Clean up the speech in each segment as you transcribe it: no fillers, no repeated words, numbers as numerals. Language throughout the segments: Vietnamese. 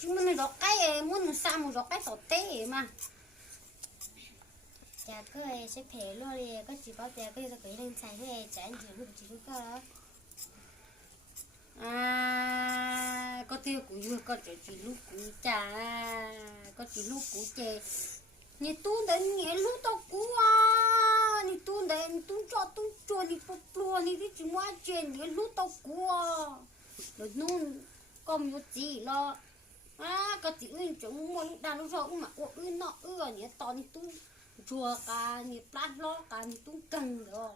chúng mình rót cái muốn sao một rót cái sọt té mà chả cái sẽ phê luôn đi có chỉ có tiền cái cái lên xài cái trả anh chỉ chỉ có đó có tiêu của vừa có chỉ lúc cũ trà có chỉ lúc cũ chè nhỉ tu đến nhỉ lúc tao cũ nhỉ tu đến tu cho nhỉ phục luôn nhỉ chỉ mua chè nhỉ lúc tao cũ rồi nun còn một gì lo có chỉ nên chúng mua lúc đàn lúc rồi mà nọ nhỉ to nhỉ tu chùa cả nhỉ plát lo cả nhỉ tu cần rồi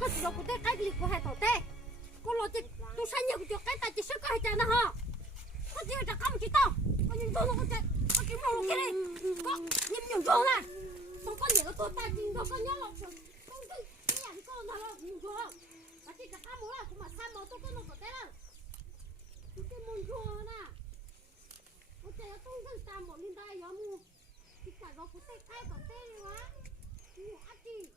có chỉ có cái gì của hai tổ tê, có lo chỉ tôi sai nhiều cái ta chỉ sức cái chả nó ho, có chỉ là không chỉ to, có những tôi nó có cái mồm cái này, có những nhiều chỗ này, không có những cái tôi ta chỉ có nhớ là không cái nhà cái con nó nhiều chỗ không, mà chỉ là cá mối là cũng mà sao mà tôi có nó có té đâu, cái mồm chỗ nè, có chỉ là tôi cái sao một linh đây gió mua, chỉ cả nó có cái tổ tê quá, nhiều ác gì.